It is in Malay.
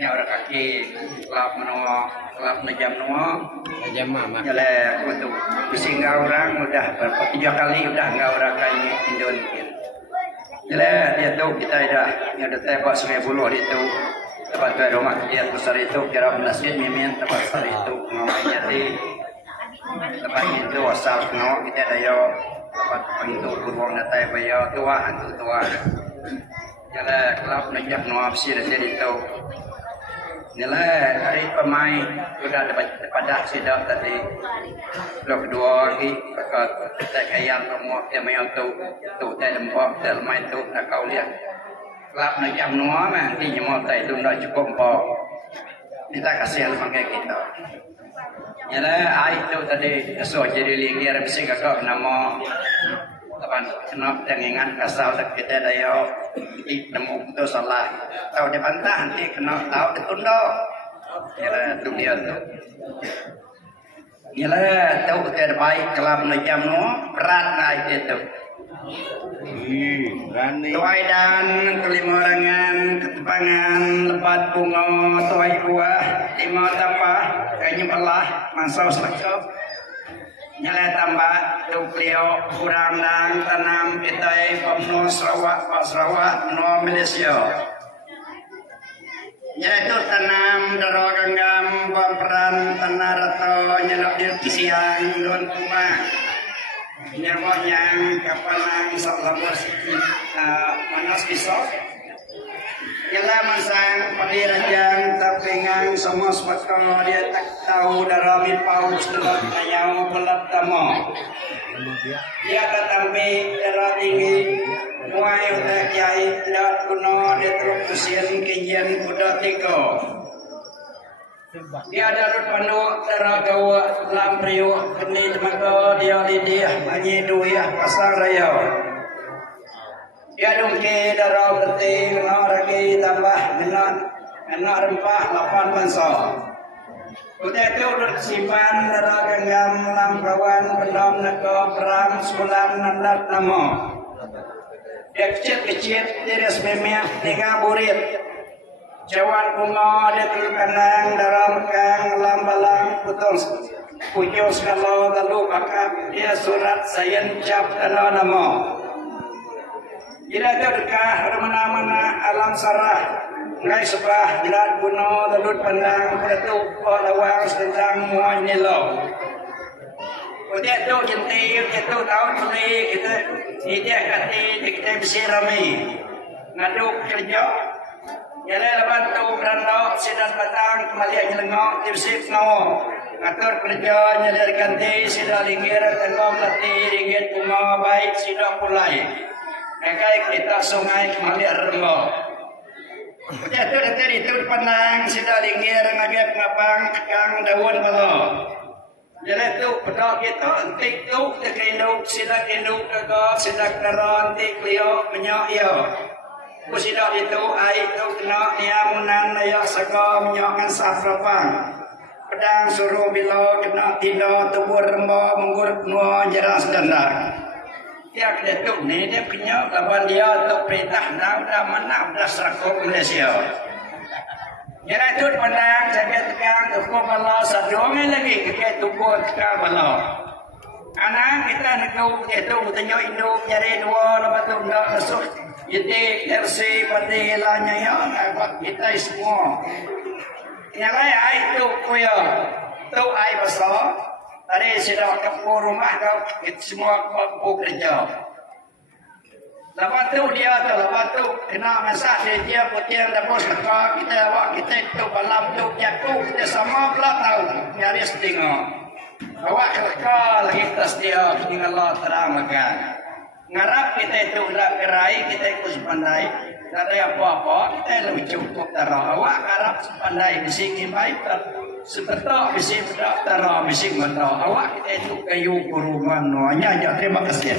Ya orang kaki kelap menua, kelap najam nua, najam mama. Jadi untuk sehingga orang udah berapa 3 kali udah enggak orang kayak Indonesia. Jadi dia tahu kita ada tebak Sungai Buloh itu tempat rumah dia besar itu kira masjid mimin tempat besar itu ngomong jadi tempat itu asal ngomong kita ada yo tempat pintu beruang datai bayo tua hantu tua. Jadi kelap najam nua sih dari itu. Nilai hari pemain sudah pada sidang tadi blok 2 lagi kita kayak semua yang main tu lembok dalam main tu nak kau lihat kelap nak jam nuah nanti semua itu dah cukup pok kita kasih pakai kita. Nilai air tu tadi so jadi linggir mesti kakak nama Tapan kenap dengan kasal kita dayo nemu itu salah tahu di bantah nanti kena tahu ditunda ya tu dia tu ya tahu kita baik kelab najam no berat naik itu berani tuai dan kelima orangan ketepangan lebat bunga tuai buah 5 tapah kayaknya belah masau selekap nyala tambah tu beliau kurang dan tanam kita pemnu Sarawak Pak Sarawak no Malaysia. Nyala tu tanam daro genggam peran tanah rato nyala di kisiang don rumah. Nyawa yang kapalang salabur manas pisau. Nyala masang padirajang tapingang semua sebab dia tak tahu darami paus dalam ayam pelap tamo. Dia tatampi darah tinggi muai udah kiai tidak kuno dia terus kusian kian kuda tiga. Dia ada pandu darah gawa lampriu kini temaga dia lidiah banyi duiah pasang raya. Ya dongke darah berarti kena lagi tambah enak rempah 8 bangsa. Udah itu udah simpan darah genggam lam kawan pendom neko perang sebulan nandat nama. Dia kecil tiris memeh 3 burit. Cawan bunga dia terkandang darah mekang lam balang putus. Pujo segala lalu akak dia surat sayan cap nama. Jika dekah mana-mana alam sarah ngai sebah jelat kuno telut pandang pertu lawang tentang muai nilo. Udah tu jentil itu tahun ini kita tidak kati kita bisa ramai ngaduk kerja. Jalan lepas tu berandok sidat batang kembali nyelengok tipsip ngawo. Ngatur kerja nyalir ganti sidat linggir tengok latih ringgit bunga baik sidat pulai. Mereka kita sungai kembali rembo. Jatuh dari itu pandang sida linggir ngagap ngapang kang daun balo. Jadi itu pedok kita antik tu tekinduk sida induk kagak sida karon antik liok menyok yo. Sida itu air tu kena niamunan layak saka menyok ngan safrapang. Pedang suruh bilo kena tido tubur rembo menggur nuo jarang sedandang. Dia kedetuk ni dia punya lawan dia untuk perintah dah mana dah serakuk Malaysia. Jadi itu pandang jaga tegang tubuh bala sadongan lagi ke tubuh tegang bala. Anak kita nak itu tanya induk nyari dua lepas tu nak masuk jadi RC parti lanya ya buat kita semua. Yang lain itu kuya tu ai besar. Tadi sudah kepul rumah kau semua kepul kerja. Lepas tu kena masak dia putih dan bos kakak kita awak kita itu malam tu jatuh kita sama pula tahu nyaris tengok. Awak kakak lagi tas dia dengan Allah teramakan. Ngarap kita itu nak gerai kita ikut sepandai. Tak ada apa-apa kita lebih cukup darah. Awak harap sepandai bisikin baik sebetul bising bedak darah bising bedak. Awak kita itu kayu kurungan. Terima kasih.